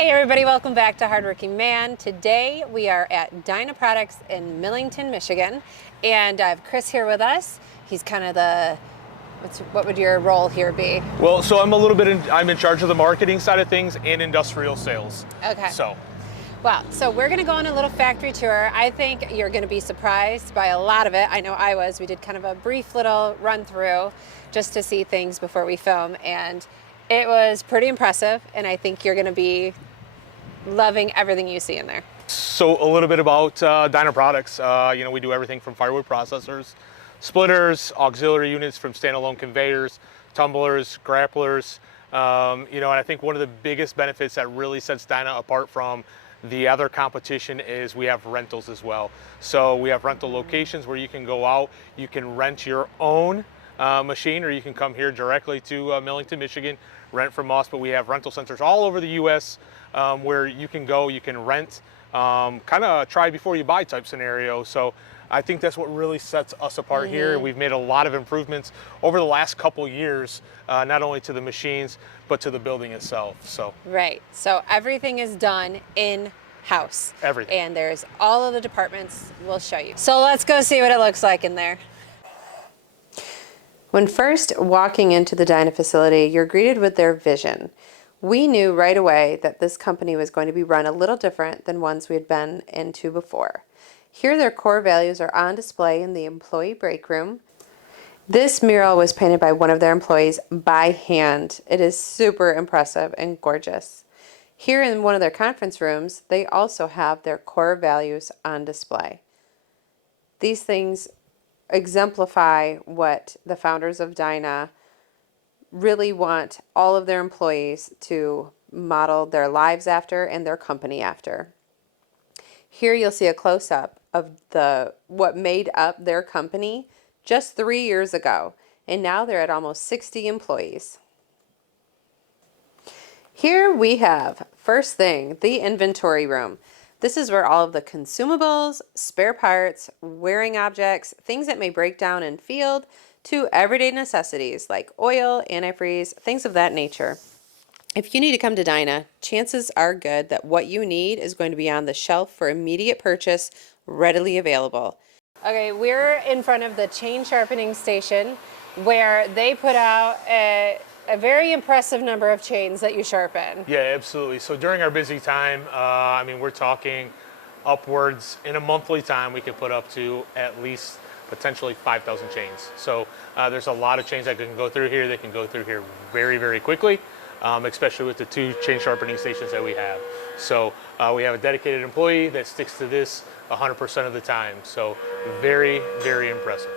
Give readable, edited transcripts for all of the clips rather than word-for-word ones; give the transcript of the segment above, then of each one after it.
Hey everybody, welcome back to Hardworking Man. Today we are at Dyna Products in Millington, Michigan, and I have Chris here with us. He's kind of the, what would your role here be? Well, so I'm in charge of the marketing side of things and industrial sales. Okay. So We're going to go on a little factory tour. I think you're going to be surprised by a lot of it. I know I was. We did kind of a brief little run through just to see things before we film, and it was pretty impressive, and I think you're going to be loving everything you see in there. So a little bit about Dyna Products. We do everything from firewood processors, splitters, auxiliary units from standalone conveyors, tumblers, grapplers. And I think one of the biggest benefits that really sets Dyna apart from the other competition is we have rentals as well. So we have rental locations where you can go out, you can rent your own machine, or you can come here directly to Millington, Michigan, rent from us. But we have rental centers all over the U.S. Where you can go, you can rent, kind of try before you buy type scenario. So I think that's what really sets us apart here. We've made a lot of improvements over the last couple years, not only to the machines, but to the building itself. So Right, so everything is done in-house. Everything. And there's all of the departments we'll show you. So let's go see what it looks like in there. When first walking into the Dyna facility, you're greeted with their vision. We knew right away that this company was going to be run a little different than ones we had been into before. Here their core values are on display in the employee break room. This mural was painted by one of their employees by hand. It is super impressive and gorgeous. Here in one of their conference rooms, they also have their core values on display. These things exemplify what the founders of Dyna really want all of their employees to model their lives after and their company after. Here you'll see a close-up of what made up their company just 3 years ago, and now they're at almost 60 employees. Here we have, first thing, the inventory room. This is where all of the consumables, spare parts, wearing objects, things that may break down in field, to everyday necessities like oil, antifreeze, things of that nature. If you need to come to Dyna, chances are good that what you need is going to be on the shelf for immediate purchase, readily available. Okay, we're in front of the chain sharpening station where they put out a very impressive number of chains that you sharpen. yeah, absolutely. So during our busy time, we're talking upwards in a monthly time, we can put up to at least potentially 5,000 chains. So there's a lot of chains that can go through here. They can go through here very, very quickly, especially with the 2 chain sharpening stations that we have. So we have a dedicated employee that sticks to this 100% of the time. So very, very impressive.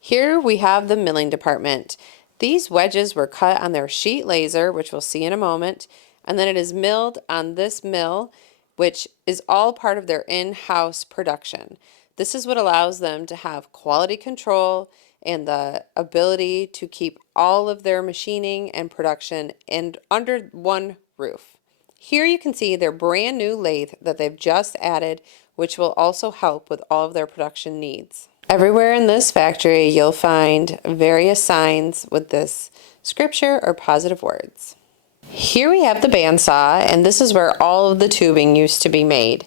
Here we have the milling department. These wedges were cut on their sheet laser, which we'll see in a moment, and then it is milled on this mill, which is all part of their in-house production. This is what allows them to have quality control and the ability to keep all of their machining and production under one roof. Here you can see their brand new lathe that they've just added, which will also help with all of their production needs. Everywhere in this factory you'll find various signs with this scripture or positive words. Here we have the bandsaw, and this is where all of the tubing used to be made.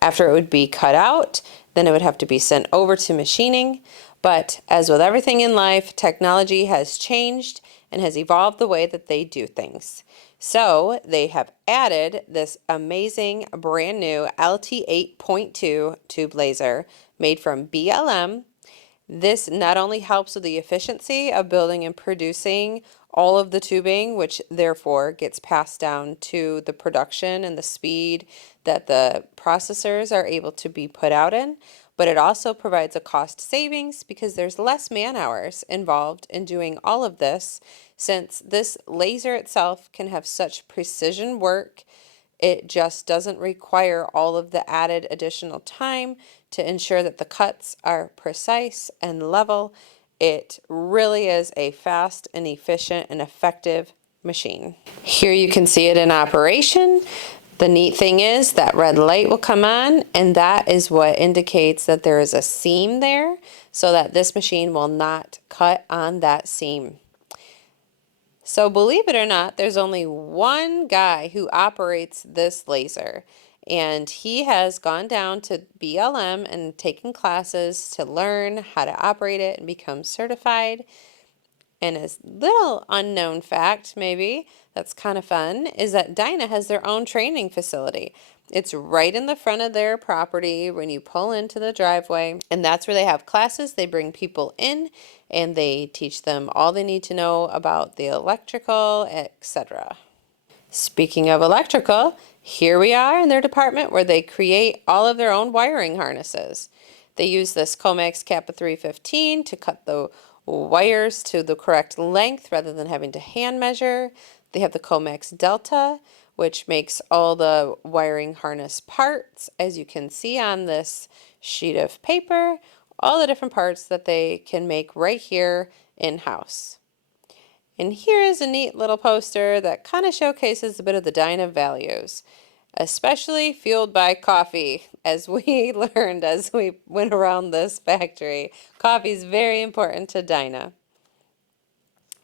After it would be cut out, then it would have to be sent over to machining. But as with everything in life, technology has changed and has evolved the way that they do things. So they have added this amazing brand new LT 8.2 tube laser made from BLM. This not only helps with the efficiency of building and producing all of the tubing, which therefore gets passed down to the production and the speed that the processors are able to be put out in, but it also provides a cost savings because there's less man hours involved in doing all of this, since this laser itself can have such precision work. It just doesn't require all of the added additional time to ensure that the cuts are precise and level. It really is a fast and efficient and effective machine. Here you can see it in operation. The neat thing is that red light will come on, and that is what indicates that there is a seam there so that this machine will not cut on that seam. So believe it or not, there's only one guy who operates this laser, and he has gone down to BLM and taken classes to learn how to operate it and become certified. And a little unknown fact, maybe, that's kind of fun, is that Dyna has their own training facility. It's right in the front of their property when you pull into the driveway, and that's where they have classes. They bring people in and they teach them all they need to know about the electrical, etc. Speaking of electrical, here we are in their department where they create all of their own wiring harnesses. They use this Comex Kappa 315 to cut the wires to the correct length rather than having to hand measure. They have the Comex Delta, which makes all the wiring harness parts, as you can see on this sheet of paper, all the different parts that they can make right here in-house. And here is a neat little poster that kind of showcases a bit of the Dyna values, especially fueled by coffee, as we learned as we went around this factory. Coffee is very important to Dyna.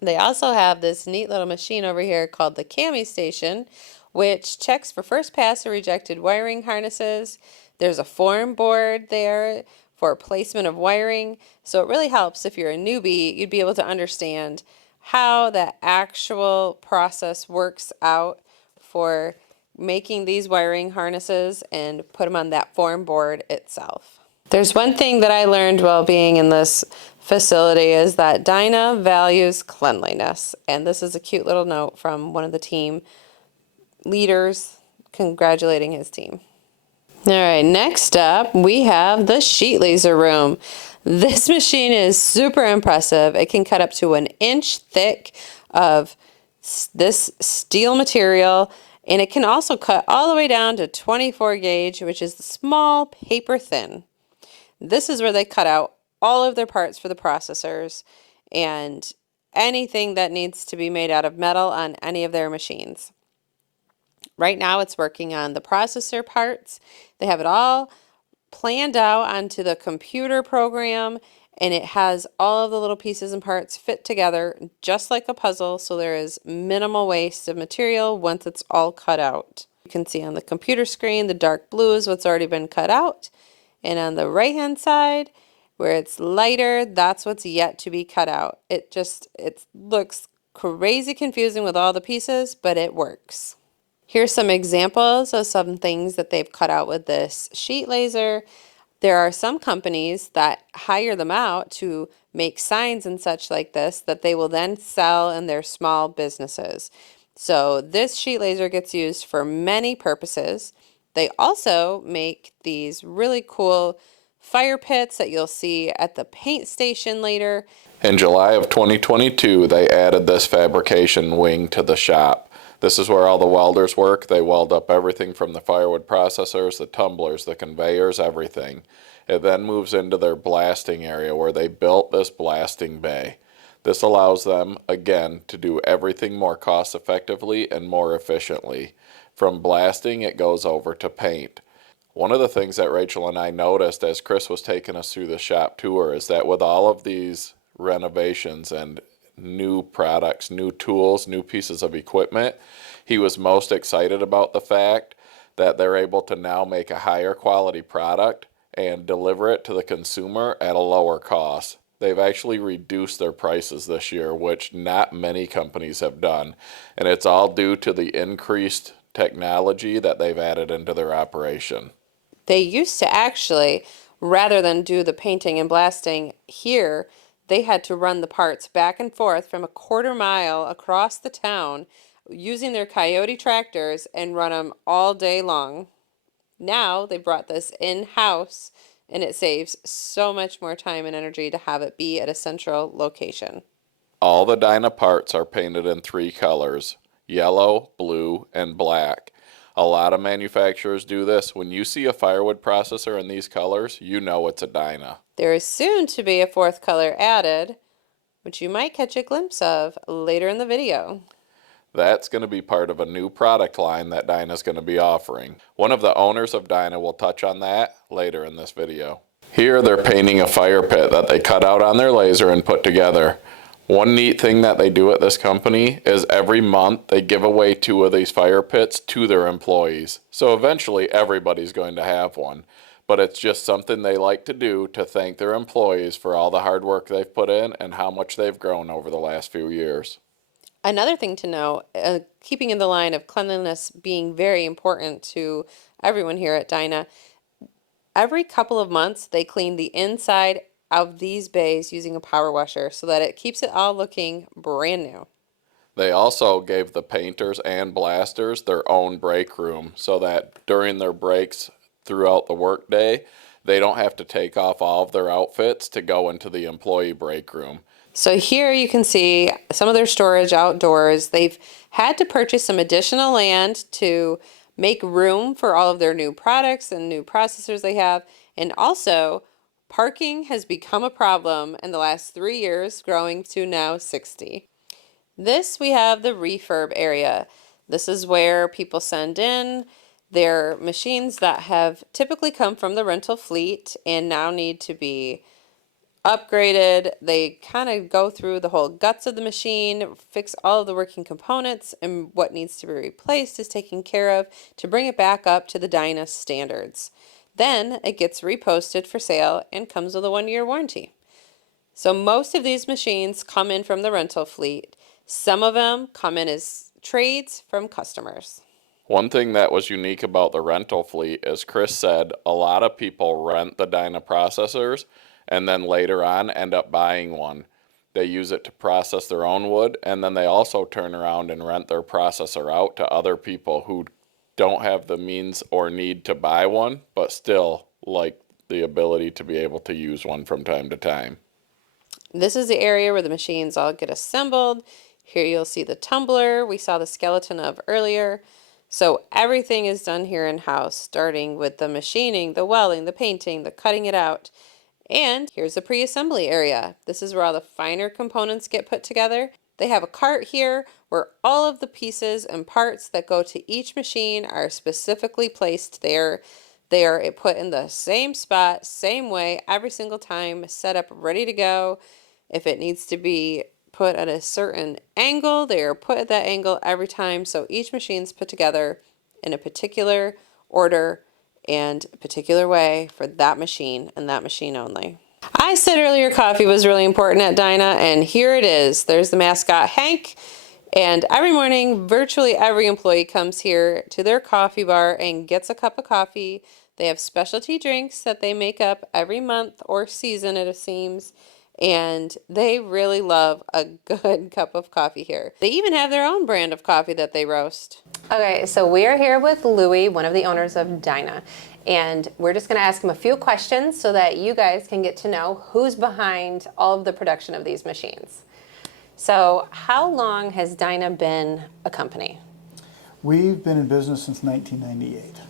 They also have this neat little machine over here called the Cami Station, which checks for first pass or rejected wiring harnesses. There's a form board there for placement of wiring, so it really helps if you're a newbie, you'd be able to understand how the actual process works out for making these wiring harnesses and put them on that form board itself. There's one thing that I learned while being in this facility is that Dyna values cleanliness. And this is a cute little note from one of the team leaders congratulating his team. All right, next up we have the sheet laser room. This machine is super impressive. It can cut up to 1 inch thick of this steel material, and it can also cut all the way down to 24 gauge, which is small, paper thin. This is where they cut out all of their parts for the processors and anything that needs to be made out of metal on any of their machines. Right now it's working on the processor parts. They have it all planned out onto the computer program, and it has all of the little pieces and parts fit together just like a puzzle, so there is minimal waste of material once it's all cut out. You can see on the computer screen the dark blue is what's already been cut out, and on the right hand side where it's lighter, that's what's yet to be cut out. It looks crazy confusing with all the pieces, but it works. Here's some examples of some things that they've cut out with this sheet laser. There are some companies that hire them out to make signs and such like this that they will then sell in their small businesses. So this sheet laser gets used for many purposes. They also make these really cool fire pits that you'll see at the paint station later. In July of 2022, they added this fabrication wing to the shop. This is where all the welders work. They weld up everything from the firewood processors, the tumblers, the conveyors, everything. It then moves into their blasting area where they built this blasting bay. This allows them, again, to do everything more cost effectively and more efficiently. From blasting, it goes over to paint. One of the things that Rachel and I noticed as Chris was taking us through the shop tour is that with all of these renovations and new products, new tools, new pieces of equipment, he was most excited about the fact that they're able to now make a higher quality product and deliver it to the consumer at a lower cost. They've actually reduced their prices this year, which not many companies have done, and it's all due to the increased technology that they've added into their operation. They used to actually, rather than do the painting and blasting here, they had to run the parts back and forth from a quarter mile across the town using their Coyote tractors and run them all day long. Now they brought this in-house, and it saves so much more time and energy to have it be at a central location. All the Dyna parts are painted in 3 colors, yellow, blue, and black. A lot of manufacturers do this. When you see a firewood processor in these colors, you know it's a Dyna. There is soon to be a 4th color added, which you might catch a glimpse of later in the video. That's going to be part of a new product line that Dyna's going to be offering. One of the owners of Dyna will touch on that later in this video. Here they're painting a fire pit that they cut out on their laser and put together. One neat thing that they do at this company is every month they give away 2 of these fire pits to their employees. So eventually everybody's going to have one. But it's just something they like to do to thank their employees for all the hard work they've put in and how much they've grown over the last few years. Another thing to know, keeping in the line of cleanliness being very important to everyone here at Dyna, every couple of months they clean the inside of these bays using a power washer so that it keeps it all looking brand new. They also gave the painters and blasters their own break room so that during their breaks throughout the workday, they don't have to take off all of their outfits to go into the employee break room. So here you can see some of their storage outdoors. They've had to purchase some additional land to make room for all of their new products and new processors they have. And also, parking has become a problem in the last 3 years, growing to now 60. This, we have the refurb area. This is where people send in their machines that have typically come from the rental fleet and now need to be upgraded. They kind of go through the whole guts of the machine, fix all of the working components, and what needs to be replaced is taken care of to bring it back up to the Dyna standards. Then it gets reposted for sale and comes with a 1-year warranty. So most of these machines come in from the rental fleet. Some of them come in as trades from customers. One thing that was unique about the rental fleet, as Chris said, a lot of people rent the Dyna processors and then later on end up buying one. They use it to process their own wood, and then they also turn around and rent their processor out to other people who don't have the means or need to buy one, but still like the ability to be able to use one from time to time. This is the area where the machines all get assembled. Here you'll see the tumbler we saw the skeleton of earlier. So everything is done here in-house, starting with the machining, the welding, the painting, the cutting it out. And here's the pre-assembly area. This is where all the finer components get put together. They have a cart here where all of the pieces and parts that go to each machine are specifically placed there. They are put in the same spot, same way, every single time, set up, ready to go. If it needs to be put at a certain angle, they are put at that angle every time. So each machine's put together in a particular order and a particular way for that machine and that machine only. I said earlier coffee was really important at Dyna, and here it is. There's the mascot Hank, and every morning virtually every employee comes here to their coffee bar and gets a cup of coffee. They have specialty drinks that they make up every month or season, it seems, and they really love a good cup of coffee here. They even have their own brand of coffee that they roast. Okay, so we are here with Louie, one of the owners of Dyna, and we're just going to ask him a few questions so that you guys can get to know who's behind all of the production of these machines. So how long has Dyna been a company? We've been in business since 1998.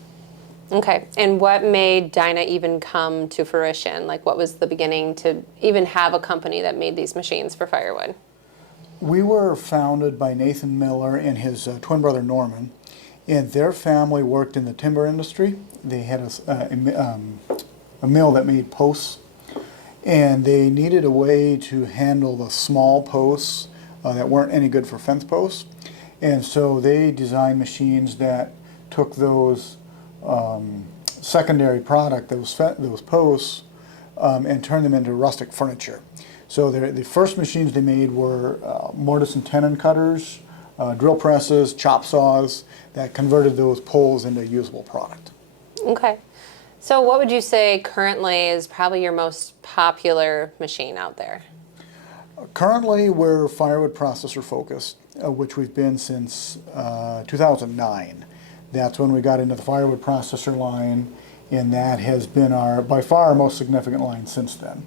Okay, and what made Dyna even come to fruition? Like, what was the beginning to even have a company that made these machines for firewood? We were founded by Nathan Miller and his twin brother Norman, and their family worked in the timber industry. They had a mill that made posts, and they needed a way to handle the small posts that weren't any good for fence posts, and so they designed machines that took those secondary product, those posts, and turned them into rustic furniture. So the first machines they made were mortise and tenon cutters, drill presses, chop saws that converted those poles into a usable product. Okay. So what would you say currently is probably your most popular machine out there? Currently, we're firewood processor focused, which we've been since 2009. That's when we got into the firewood processor line, and that has been by far our most significant line since then.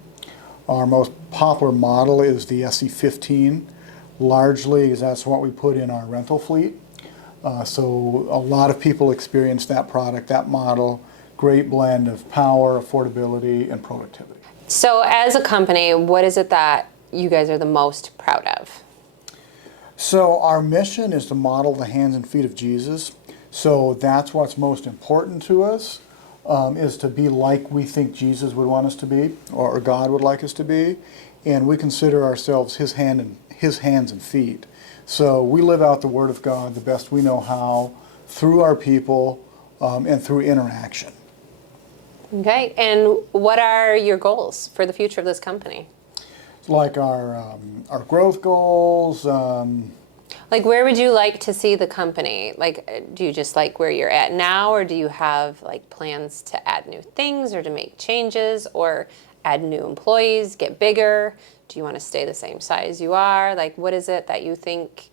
Our most popular model is the SE15, largely because that's what we put in our rental fleet. So a lot of people experience that product, that model, great blend of power, affordability, and productivity. So as a company, what is it that you guys are the most proud of? So our mission is to model the hands and feet of Jesus. So that's what's most important to us, is to be like we think Jesus would want us to be, or God would like us to be. and we consider ourselves his hands and feet. So we live out the Word of God the best we know how, through our people and through interaction. Okay, and what are your goals for the future of this company? Like our growth goals. Like, where would you like to see the company? Like, do you just like where you're at now, or do you have like plans to add new things or to make changes or add new employees, get bigger? Do you want to stay the same size you are? Like, what is it that you think,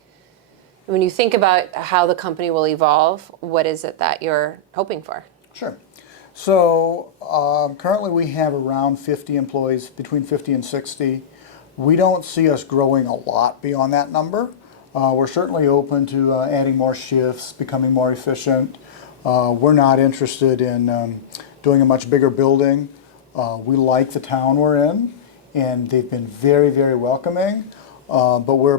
when you think about how the company will evolve, what is it that you're hoping for? Sure. So currently we have around 50 employees, between 50 and 60. We don't see us growing a lot beyond that number. We're certainly open to adding more shifts, becoming more efficient. We're not interested in doing a much bigger building. We like the town we're in, and they've been very, very welcoming. But we're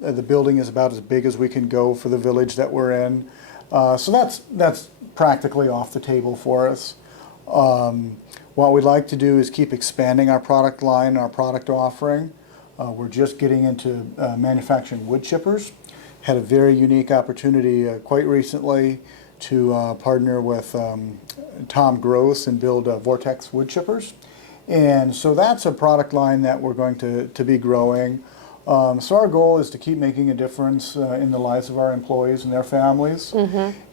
the building is about as big as we can go for the village that we're in. So that's practically off the table for us. What we'd like to do is keep expanding our product line, our product offering. We're just getting into manufacturing wood chippers. Had a very unique opportunity quite recently to partner with Tom Gross and build Vortex wood chippers. And so that's a product line that we're going to be growing. So our goal is to keep making a difference in the lives of our employees and their families.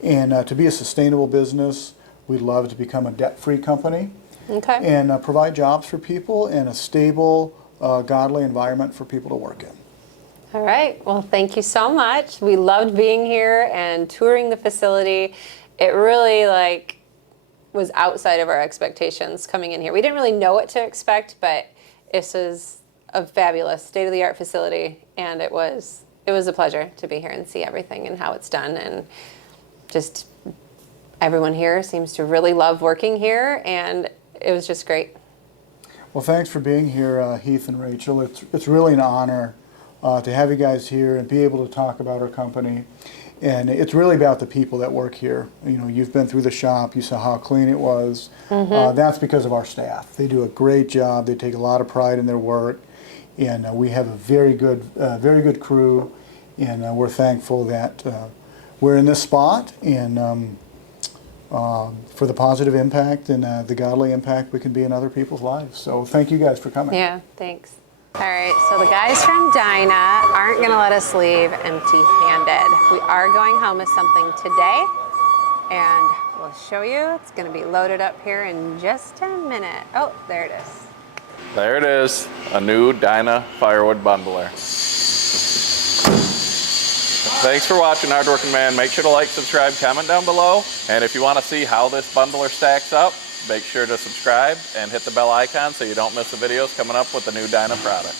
And to be a sustainable business, we'd love to become a debt-free company. Okay. And provide jobs for people and a stable, godly environment for people to work in. All right. Well, thank you so much. We loved being here and touring the facility. It really was outside of our expectations coming in here. We didn't really know what to expect, but this is a fabulous state-of-the-art facility, and it was a pleasure to be here and see everything and how it's done, and just everyone here seems to really love working here, and it was just great. Well, thanks for being here, Heath and Rachel. It's really an honor to have you guys here and be able to talk about our company. And it's really about the people that work here. You know, you've been through the shop, you saw how clean it was. That's because of our staff. They do a great job. They take a lot of pride in their work. And we have a very good crew. And we're thankful that we're in this spot and for the positive impact and the godly impact we can be in other people's lives. So thank you guys for coming. Yeah, thanks. All right, so the guys from Dyna aren't going to let us leave empty-handed. We are going home with something today, and we'll show you. It's going to be loaded up here in just a minute. Oh, there it is. There it is, a new Dyna firewood bundler. Thanks for watching, Hardworking Man. Make sure to like, subscribe, comment down below. And if you want to see how this bundler stacks up, make sure to subscribe and hit the bell icon so you don't miss the videos coming up with the new Dyna product.